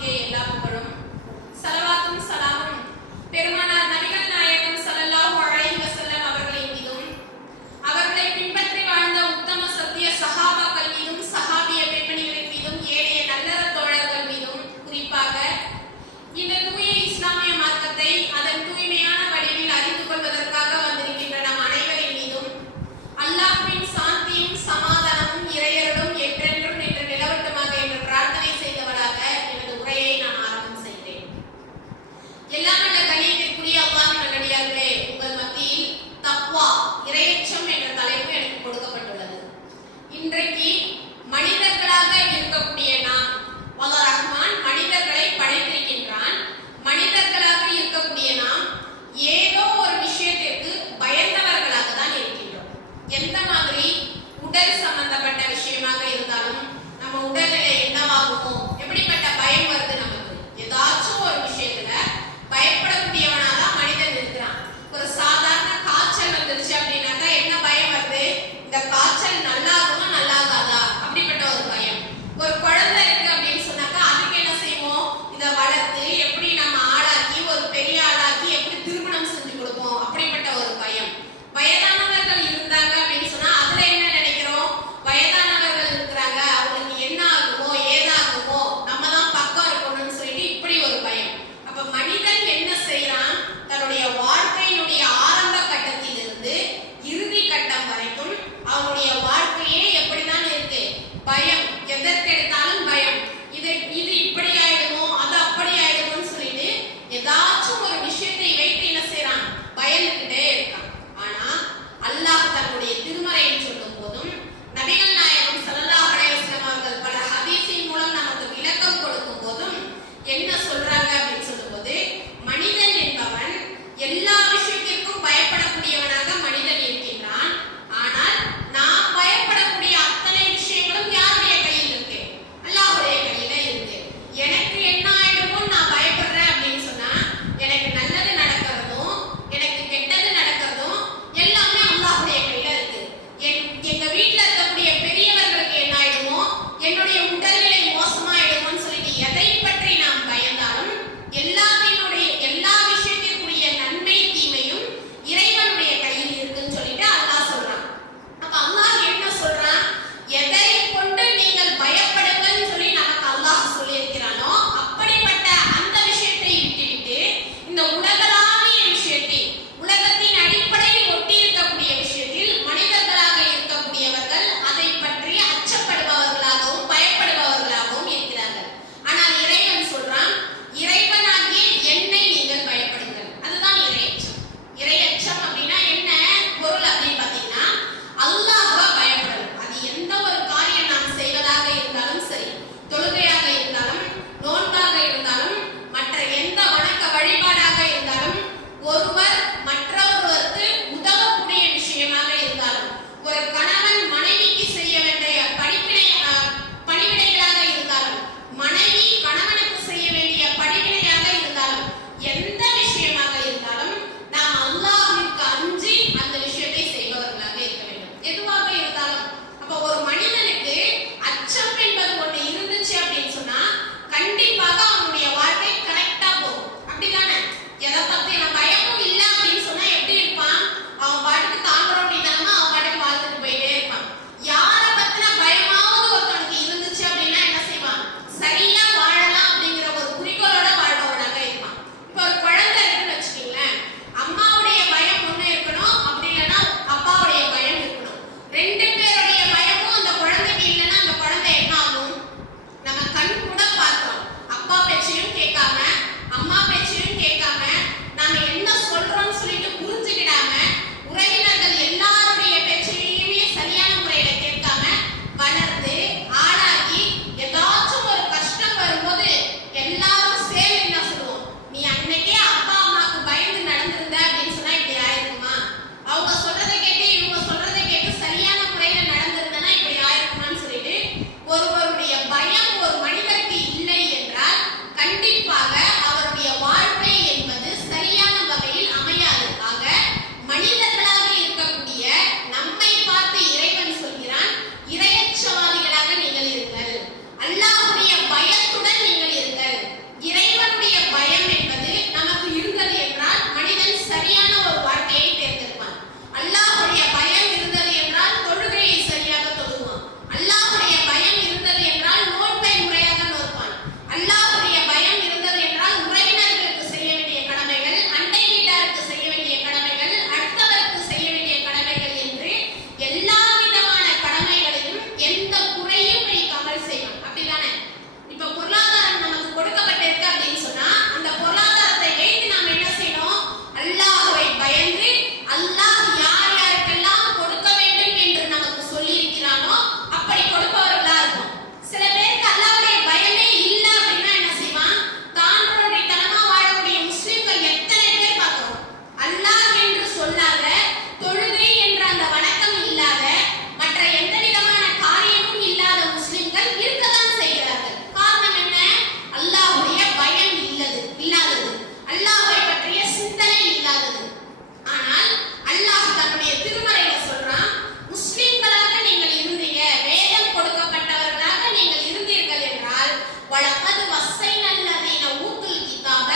அல்லாஹ்விற்கே எல்லா புகழும் ஸலவாத்தும் ஸலாமும் பெருமானார் நபிகள் நாயகம் ஸல்லல்லாஹு அலைஹி வஸல்லம் அவர்களின் மீதும் அவர்களை பின்பற்றி வாழ்ந்த உத்தம சத்திய சஹாபாக்கள் மீதும் சஹாபிய பெண்மணிகளின் மீதும் ஏனைய நல்லற தோழர்கள் மீதும் குறிப்பாக இந்த தூய இஸ்லாமிய மார்க்கத்தை அதன் தூய்மையான வடிவில் அறிந்து கொள்வதற்காக வந்திருக்கின்ற நம் அனைவரின் மீதும் அல்லாஹ்வின் சாந்தியும் சமாதானமும் இறையருளும் என்றென்றும் நின்று நிலவட்டுமாக என்று பிரார்த்தனை செய்தவளாக எனது உரையை நான் ஆரம்பம் செய்கிறேன். எல்லாம் வல்ல கண்ணியத்திற்குரிய அல்லாஹ்வின் நல்லடியார்களே, உங்கள் மத்தியில் தக்வா இறையச்சம் என்ற தலைப்பு எனக்கு கொடுக்கப்பட்டுள்ளது. இன்றைக்கு மனிதர்களாக இருக்கக்கூடிய நாம், அல்லாஹ் ரஹ்மான் மனிதர்களை படைத்திருக்கின்றான். மனிதர்களாக இருக்கக்கூடிய நாம் ஏதோ ஒரு விஷயத்திற்கு பயந்தவர்களாக தான் இருக்கின்றோம். எந்த மாதிரி உடல் சம்பந்தப்பட்ட விஷயமாக இருந்தாலும் நம்ம உடல்நிலை என்னவாகுமோ, எப்படிப்பட்ட பயம் வருது நமக்கு, ஏதாச்சும் ஒரு விஷயத்துல பயப்படக்கூடியவனாதான் மனிதன் இருக்கிறான். ஒரு சாதாரண காய்ச்சல் வந்துருச்சு அப்படின்னாக்கா என்ன பயம் வருது? இந்த காய்ச்சல் நல்லாகுமா நல்லாகாதா அப்படிப்பட்ட ஒரு பயம். ஒரு குழந்தை இருக்கு அப்படின்னு சொன்னாக்கா அதுக்கு என்ன செய்வோம்? இதை வளர்த்து எப்படி நம்ம ஆளாக்கி ஒரு பெரிய ஆளாக்கி எப்படி திருமணம் செஞ்சு கொடுப்போம் அப்படிப்பட்ட ஒரு பயம். வயதானவர்கள் இருந்தாங்க அப்படின்னு சொன்னா அதுல என்ன நினைக்கிறோம்? வயதானவர்கள் இருக்கிறாங்க, அவங்களுக்கு என்ன ஆகுமோ ஏதாகுமோ, நம்ம தான் பக்கம் இருக்கணும்னு சொல்லிட்டு இப்படி ஒரு பயம். அப்ப மனிதன் என்ன செய்யறான்? தன்னுடைய வாழ்க்கையினுடைய ஆரம்ப கட்டத்திலிருந்து இறுதி கட்டம் வரைக்கும் அவனுடைய வாழ்க்கையே எப்படிதான் இருக்கு? பயம். எதற்கெடுத்தாலும் பயம். இது இப்படி ஆயிடுமோ, அது அப்படி ஆயிடுமோன்னு சொல்லிட்டு ஏதாச்சும் ஒரு விஷயத்தை வைத்து என்ன செய்யறான்? பயந்துகிட்டே இருக்கான். ஆனா அல்லாஹ் தன்னுடைய திருமறையில் சொல்லும் போதும் நபிகள் நாயகம் ஸல்லல்லாஹு அலைஹி வஸல்லம் அவர்கள் பல ஹதீஸின் மூலம் நமக்கு விளக்கம் கொடுக்கும் போதும் என்ன சொல்றாங்க அப்படின்னு சொல்லும்போது, மனிதன் என்பவன் எல்லா விஷயத்திற்கும் பயப்படக்கூடியவனாக மனிதன் இருக்கின்றான். ஆனால் நாம் பயப்படக்கூடிய அத்தனை விஷயங்களும் யாருடைய கையில் இருக்கு? அல்லாஹ்வுடைய கையில இருக்கு. எனக்கு என்ன ஆயிடுமோ நான் பயப்படுறேன் அப்படின்னு சொன்னா எனக்கு நல்லது நடக்கிறதும் எனக்கு கெட்டது நடக்கிறதும் எல்லாமே அல்லாஹ்வுடைய கையில இருக்கு. எங்க வீட்டுல இருக்கக்கூடிய பெரியவர்களுக்கு என்ன ஆயிடுமோ, என்னுடைய உடல்நிலை மோசமாயிடுமோன்னு சொல்லிட்டு எதை பற்றி நாம் பயந்தாலும் எல்லா விஷயத்திற்குரிய நன்மை தீமையும் இறைவனுடைய கையில் இருக்குன்னு சொல்லிட்டு அல்லாஹ் சொல்றான். அப்ப அல்லாஹ் என்ன சொல்றான்? எதை கொண்டு நீங்கள் பயப்படுங்கன்னு சொல்லி நமக்கு அல்லாஹ் சொல்லி இருக்கிறானோ அப்படிப்பட்ட அந்த விஷயத்தை விட்டுவிட்டு இந்த உலகளாவிய விஷயத்தில், உலகத்தின் அடிப்படையில் ஒட்டி இருக்கக்கூடிய விஷயத்தில் மனிதர்களாக இருக்கக்கூடியவர்கள் அதை பற்றி அச்சப்படுபவர்களாகவும் பயப்படுபவர்களாகவும் இருக்கிறார்கள். ஆனால் இறைவன் சொல்றான், இறைவனாகிய என்னை நீங்கள் பயப்படுங்கள். அதுதான் இறையச்சம். இறையச்சம் அப்படின்னா என்ன பொருள் அப்படின்னு பாத்தீங்கன்னா, அல்லாஹ்வை பயப்படணும். அது எந்த ஒரு காரியம் நாம் செய்வதாக இருந்தாலும் சரி, தொழுகையாக இருந்தாலும் நோன்பாக இருந்தாலும் மற்ற எந்த வணக்க வழிபாடாக இருந்தாலும், ஒருவர் மற்றொருவருக்கு உதவக்கூடிய விஷயமாக இருந்தாலும், ஒரு கணவன் மனைவிக்கு செய்ய வேண்டிய பணிவிடைகளாக இருந்தாலும், மனைவி கணவனுக்கு செய்ய வேண்டிய பணிவிடையாக இருந்தாலும், எந்த விஷயமாக இருந்தாலும் நாம் அல்லாஹ்விற்கு அஞ்சி அந்த விஷயத்தை செய்பவர்களாக இருக்க வேண்டும். எதுவாக இருந்தாலும். அப்ப ஒரு மனிதனுக்கு அச்சம் என்பது ஒண்ணு இருந்துச்சு அப்படின்னு சொன்னா கண்டிப்பாக அவனுடைய வாழ்க்கை கரெக்டா போகும். அப்படிதானே? எதை பத்தின பயமும் இல்லை அப்படின்னு சொன்னா எப்படி இருப்பான்? அவன் பாட்டுக்கு தாங்குறோம் அப்படின்னா அவன் பாட்டுக்கு வாழ்ந்துட்டு போயிட்டே இருப்பான். யாரை பத்தின பயமாவது ஒருத்தனுக்கு இருந்துச்சு அப்படின்னா என்ன செய்வான்? சரியா வாழலாம் அப்படிங்கிற ஒரு குறிக்கோளோட வாழ்பவனாக இருப்பான். இப்ப ஒரு குழந்தை இருக்குன்னு வச்சுக்கீங்களேன், அம்மாவுடைய பயம் ஒண்ணு இருக்கணும், அப்படி இல்லைன்னா அப்பாவுடைய பயம் இருக்கணும். ரெண்டு பேருடைய பயமும் அந்த குழந்தைக்கு இல்லைன்னா அந்த குழந்தை என்ன ஆகும்? நம்ம கண் கூட பார்த்தோம், அப்பா பேச்சையும் கேட்காம அம்மா பேச்சையும் கேட்காம நாம என்ன சொல்றோம்னு சொல்லிட்டு புரிஞ்சுக்கிடாம உறவினர்கள் எல்லாருடைய பேச்சையுமே சரியான முறையில கேட்காம வளர்ந்து ஆளாகி ஏதாச்சும் ஒரு கஷ்டம் வலக்கத் வஸ்ஸைனல்லதீன ஊத்துல் கிதாப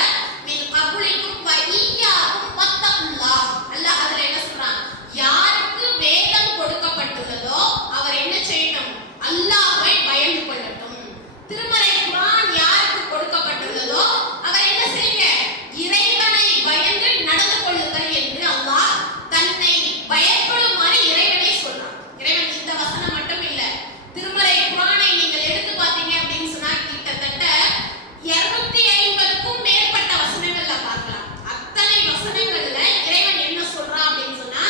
மின் கப்லிக்கும் வ ஈயாக்கும் வத்தகுல்லாஹ். அல்லாஹ் அதுல என்ன சொல்றான்? யாருக்கு வேதம் கொடுக்கப்பட்டுள்ளதோ அவர் என்ன செய்யணும்? அல்லாஹ்வை பயந்து கொள்ளட்டும். திருமறை குர்ஆன் யாருக்கு கொடுக்கப்பட்டுள்ளதோ அவர் என்ன செய்யுங்க? இறைவனை பயந்து நடந்து கொள்ளுங்கள் என்று அல்லாஹ் தன்னை பயப்படுமாறு இறைவனை சொல்றான். இறைவன் இந்த வசனம் மட்டும் இல்ல, திருமறை குர்ஆனை நீங்கள் எடுத்து பார்த்தீங்க அப்படின்னு சொன்னா கிட்டத்தட்ட 250க்கும் மேற்பட்ட வசனங்கள்ல பார்க்கலாம். அத்தனை வசனங்கள்ல இறைவன் என்ன சொல்றான் அப்படின்னு சொன்னா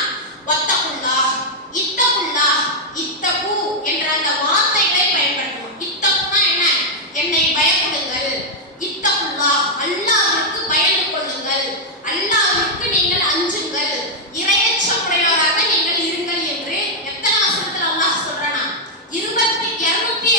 வத்தகுல்லாஹ், இத்தகுல்லாஹ், இத்தகு என்ற அந்த வார்த்தைகளை பயன்படுத்தணும். இத்தகுனா என்ன? என்னை பயப்படுங்கள். இத்தகுல்லாஹ், அல்லாஹ்வுக்கு பயந்து கொள்ளுங்கள், அல்லாஹ்வுக்கு நீங்கள் அஞ்சுங்கள், இறையச்சமுடையவராக நீங்கள் இருங்கள் என்று எத்தனை வசனத்துல அல்லாஹ் சொல்றானா? 250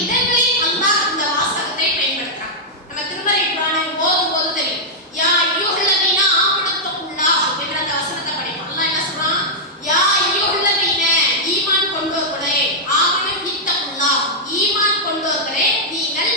இடங்களில் அல்லாஹ் இந்த வாசகத்தை பயன்படுத்துறான். நம்ம திருமறை குர்ஆனை ஓதும்போது தெரியும். யா அய்யுஹல்லதீன ஆமனத்துல்லாஹ் என்ற அந்த வசனத்தை படிப்போம். அல்லாஹ் என்ன சொல்றான்? யா அய்யுஹல்லதீன, ஈமான் கொண்டோர்களே, ஆமனு இத்தகுல்லாஹ், ஈமான் கொண்டோர்களே நீங்கள்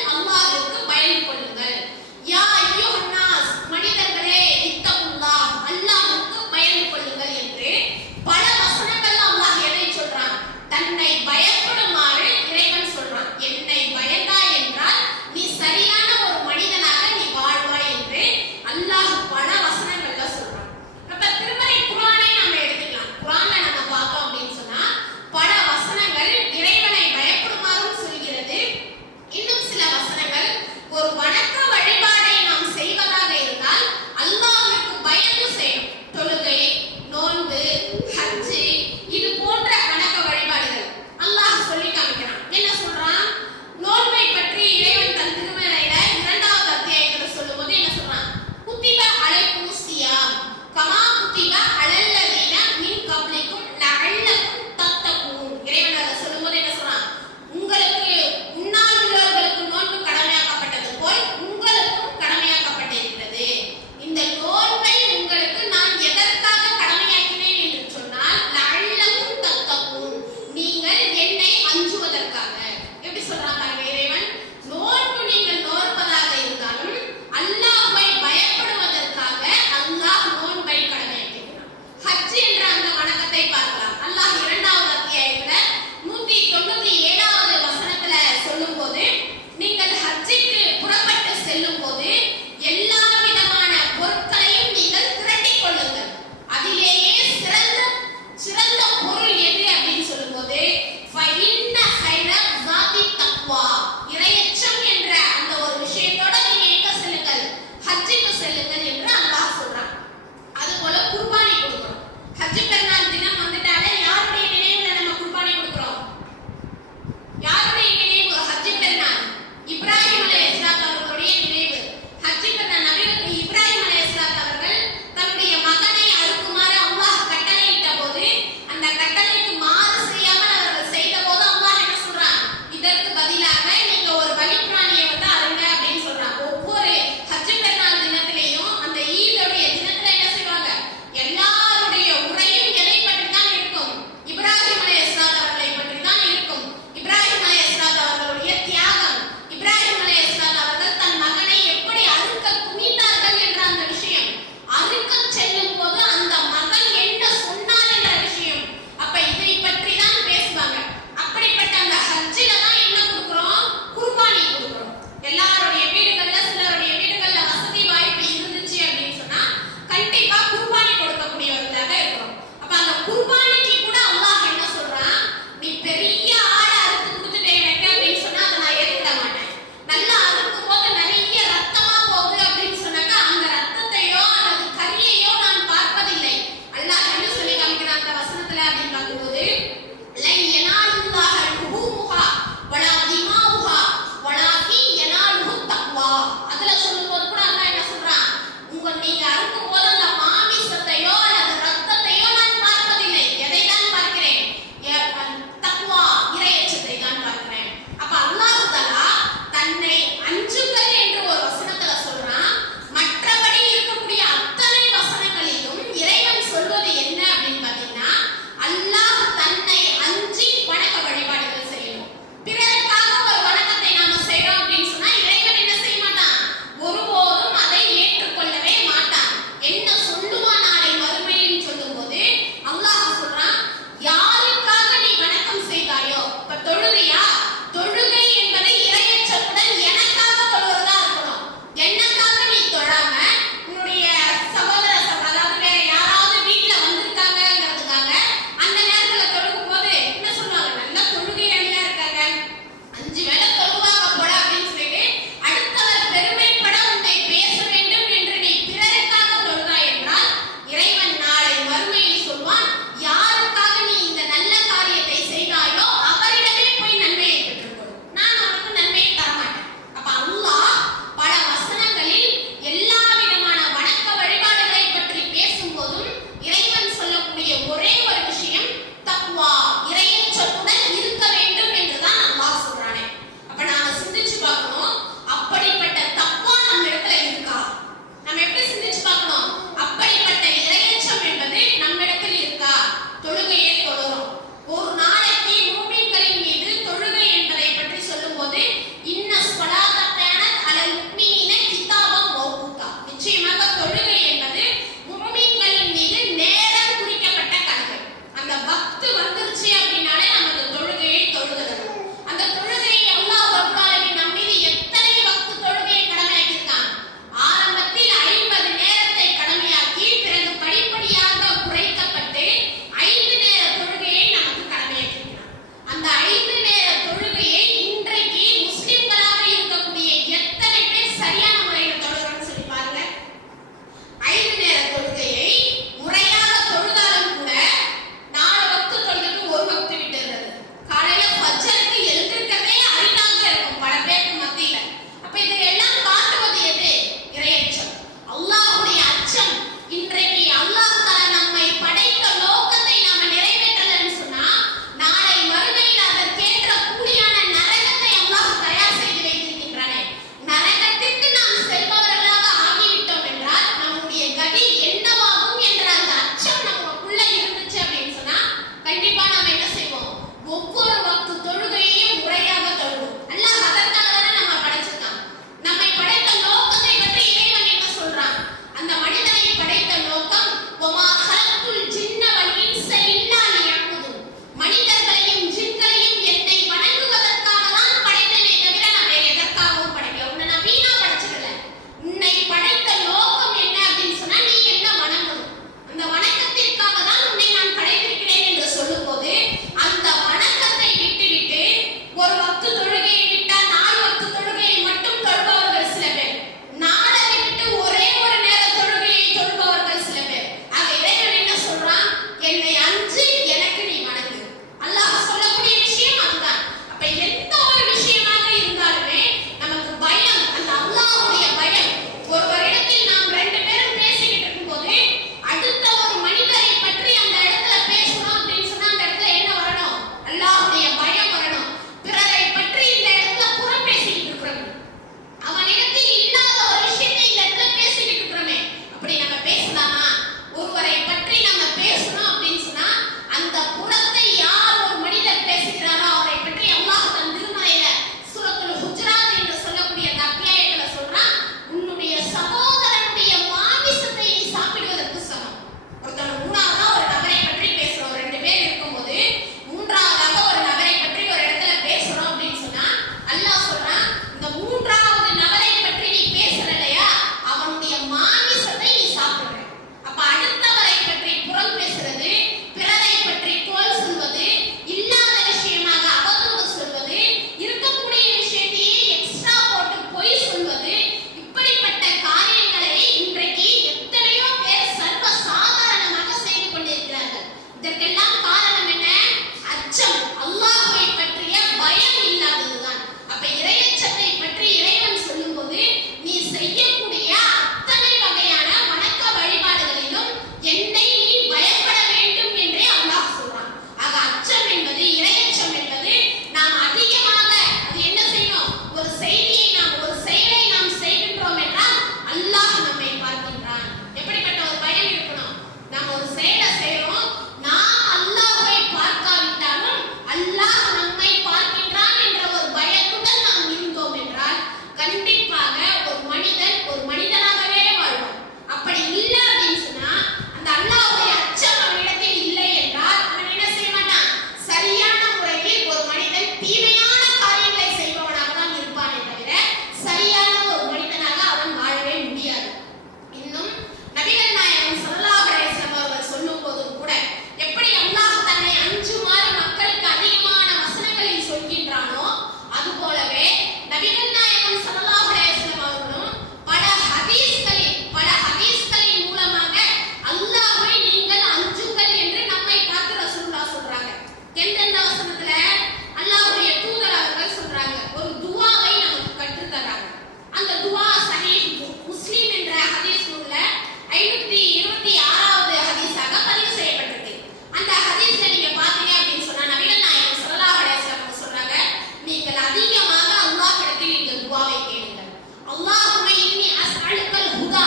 அல்லாஹும்ம இன்னி அஸ்அலுக்கல் ஹுதா,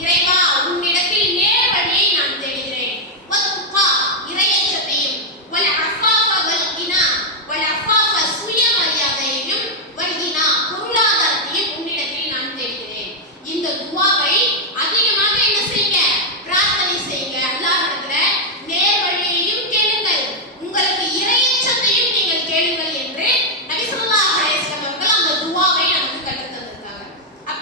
இறைவா உன்னிடத்தில் நேர் வழியை நான் தேடுகிறேன். வத்துகா, இறையச்சத்தையும், வல் அஃபாஃப வல் கினா, வல் அஃபாஃப சுயமரியாதையையும், வல் கினா பொருளாதாரத்தையும் உன்னிடத்தில் நான் தேடுகிறேன். இந்த துஆவை அதிகமாக என்ன செய்யுங்க? பிரார்த்தனை செய்யுங்க. அல்லாஹ்விடத்துல நேர் வழியையும் கேளுங்கள், உங்களுக்கு இறையச்சத்தையும் நீங்கள் கேளுங்கள் என்று நபி ஸல்லல்லாஹு அலைஹி வஸல்லம் அவர்கள் அந்த துஆவை நமக்கு கற்றுத் தந்திருக்காங்க. அப்ப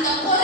அந்த பொருள்